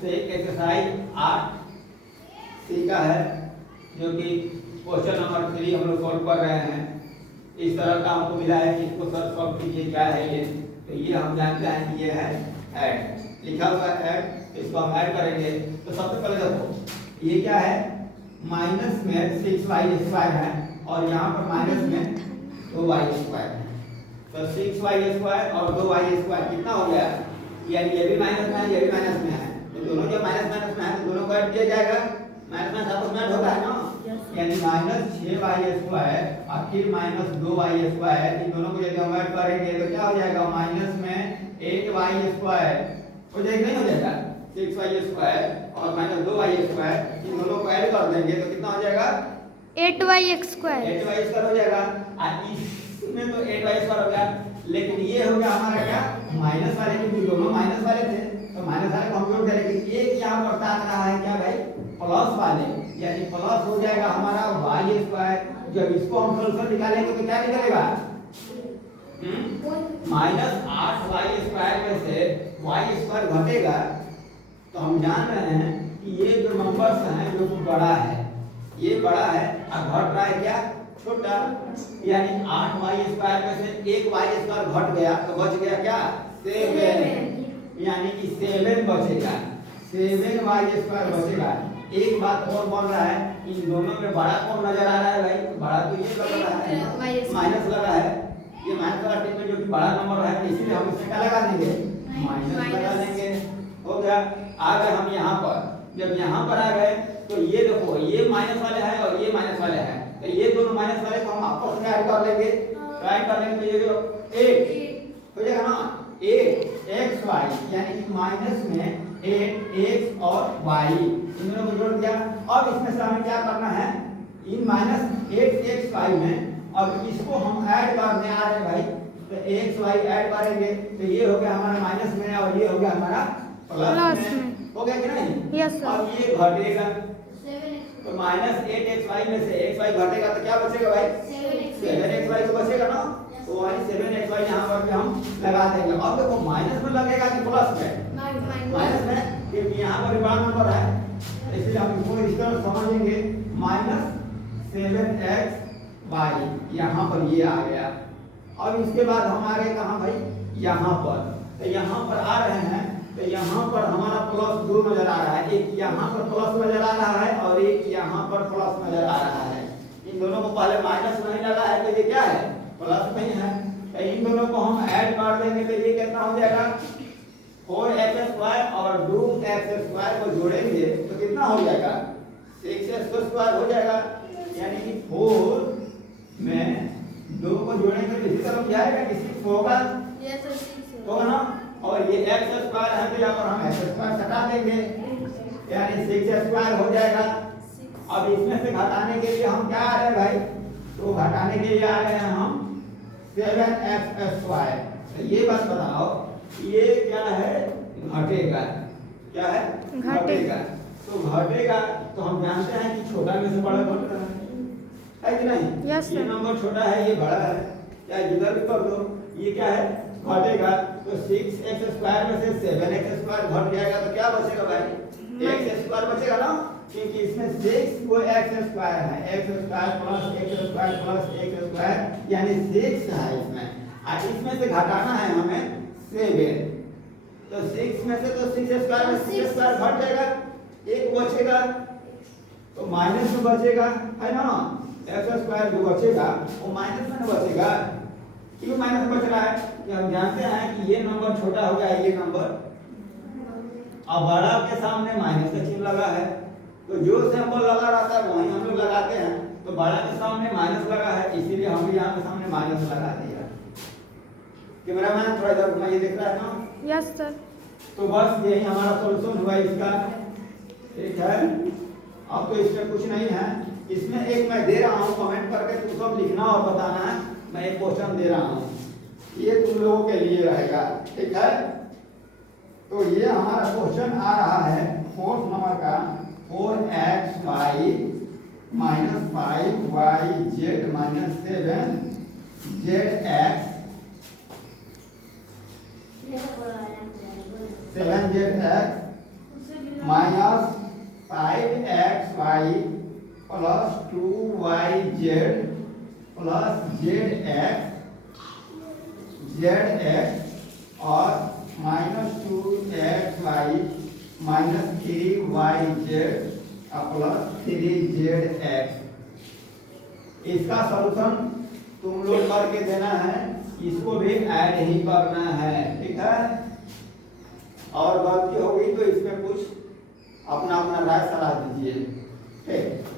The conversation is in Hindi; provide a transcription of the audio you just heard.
से एक्सरसाइज 8 सी का है, जो कि क्वेश्चन नंबर 3 हम लोग सॉल्व कर रहे हैं। इस तरह का हमको मिला है कि इसको सर सॉल्व कीजिए, क्या है ये। तो ये हम जानते हैं कि ये है ऐड, लिखा हुआ है ऐड, इसको हम ऐड करेंगे। तो सबसे पहले देखो ये क्या है, माइनस में 6y² है और यहाँ पर माइनस में 2y² है। तो 6y² और 2y² कितना हो गया, यानी ये भी माइनस में है, ये भी माइनस में है। तो दोनों जब माइनस माइनस में है तो दोनों को ऐड किया जाएगा, माइनस में साथ में ऐड होगा है ना, यानी माइनस 6y² और फिर माइनस 2y²। इन दोनों को यदि हम ऐड करेंगे तो क्या हो जाएगा, माइनस में 8y² हो जाएगा, नहीं हो जाएगा 6y² और माइनस 2y²। इन दोनों को ऐड कर देंगे तो कितना हो जाएगा, 8y² हो जाएगा। इसमें तो 8y² हो गया, लेकिन ये हो गया हमारा क्या, माइनस वाले, क्योंकि दोनों माइनस वाले थे तो माइनस वाले को हम जोड़ देंगे। एक यहाँ पर साथ रहा है क्या भाई, प्लस वाले, यानी प्लस हो जाएगा हमारा y²। जब इसको हम सोल्यूशन निकालेंगे तो क्या निकलेगा, माइनस 8y² में से y² घटेगा। तो हम जान रहे हैं कि ये जो नंबर्स हैं जो बड़ा है, ये बड़ा है और घट रहा है क्या, छोटा। यानी 8y² में से 1y² घट गया तो बच गया क्या, 7, यानी कि 7 बचेगा, 7y² बचेगा। एक बात और बन रहा है, इन दोनों में बड़ा कौन नजर आ रहा है भाई, बड़ा तो ये लग रहा है, माइनस लगा है, ये माइनस वाला टिक में जो कि बड़ा नंबर है, इसीलिए हम इसमें क्या लगा देंगे, माइनस लगा देंगे। हो गया। आ गए हम यहाँ पर, जब यहाँ पर आ गए तो ये देखो ये माइनस वाले हैं और ये माइनस वाले हैं, तो ये दोनों माइनस वाले को हम आपस में ऐड कर लेंगे। ऐड कर लेंगे तो ये जो 8 हो जाएगा ना, 8xy, यानी कि माइनस में 8x और y, इन दोनों को जोड़ दिया। अब इसमें से हमें क्या करना है, इन माइनस 8xy में अब इसको हम ऐड करने आ रहे हैं भाई, तो xy ऐड करेंगे तो ये हो गया हमारा माइनस में और ये हो गया हमारा प्लस में। हो गया कि नहीं, यस सर। अब ये घटेगा तो माइनस 8xy में से xy घटेगा तो क्या बचेगा भाई, 7xy तो बचेगा ना, तो वही 7xy यहाँ पर भी हम लगा देंगे। अब देखो माइनस में लगेगा कि प्लस में, माइनस में, क्योंकि यहाँ पर बड़ा नंबर है इसलिए हम इसको इस तरह समझेंगे, माइनस 7xy यहाँ पर ये आ गया। अब इसके बाद हम आ गए कहाँ भाई, यहाँ पर। तो यहाँ पर आ रहे हैं तो यहाँ पर हमारा प्लस 2 नजर आ रहा है, एक यहाँ पर प्लस नजर आ रहा है और एक यहाँ पर प्लस नजर आ रहा है। इन दोनों को पहले माइनस नहीं लगा है तो ये क्या है, प्लस नहीं है। तो इन दोनों को हम ऐड कर देंगे तो ये कितना हो जाएगा, 4x² और 2x² को जोड़ेंगे तो कितना हो जाएगा, 6x² हो जाएगा। यानी कि 4 में 2 को जोड़ेंगे तो इसी तरफ जाएगा कि 6 होगा, होगा ना। और ये x² है तो यहाँ पर हम x² हटा देंगे, यानी 6x² हो जाएगा। अब इसमें से घटाने के लिए हम क्या आ रहे हैं भाई, तो घटाने के लिए आ रहे हैं हम 7x²। तो ये बात बताओ ये क्या है, घटेगा, क्या है, घटेगा। तो घटेगा तो हम जानते हैं कि छोटा में से बड़ा घट रहा है कि नहीं, yes, ये नंबर छोटा है ये बड़ा है, या इधर भी कर दो, ये क्या है, घटेगा। तो 6x² में से 7x² घट जाएगा तो क्या बचेगा भाई, x² बचेगा ना, क्योंकि इसमें 6 वो x² है, x² प्लस x² यानी 6 है इसमें, और इसमें से घटाना है हमें 7। तो 6 में से तो 6x² में 6x² घट जाएगा, एक बचेगा तो माइनस में बचेगा है ना, x² जो बचेगा वो माइनस में बचेगा। क्यों माइनस बच रहा है, कि हम जानते हैं कि ये नंबर छोटा हो गया, ये नंबर अब बड़ा के सामने माइनस का चिन्ह लगा है, तो जो सिंबल लगा रहता है वहीं हम लोग लगाते हैं। तो बड़ा के सामने माइनस लगा है इसीलिए हम भी यहाँ के सामने माइनस लगा दिया। कैमरामैन थोड़ा इधर घुमाइए, देख रहा है ना, यस सर। तो बस यही हमारा सॉल्यूशन हुआ इसका, ठीक है। अब तो इसमें कुछ नहीं है, इसमें एक मैं दे रहा हूँ कमेंट करके तुम सब लिखना और बताना है, मैं एक क्वेश्चन दे रहा हूँ, ये तुम लोगों के लिए रहेगा, ठीक है। तो ये हमारा क्वेश्चन आ रहा है 4th नंबर का, 4xy minus 5yz minus 7zx minus 5xy plus 2yz plus zx और minus 2xy minus 3yz plus 3zx। इसका सॉल्यूशन तुम लोग करके देना है, इसको भी ऐड ही करना है, ठीक है। और गलती होगी तो इसमें कुछ अपना अपना राय सलाह दीजिए, ठीक।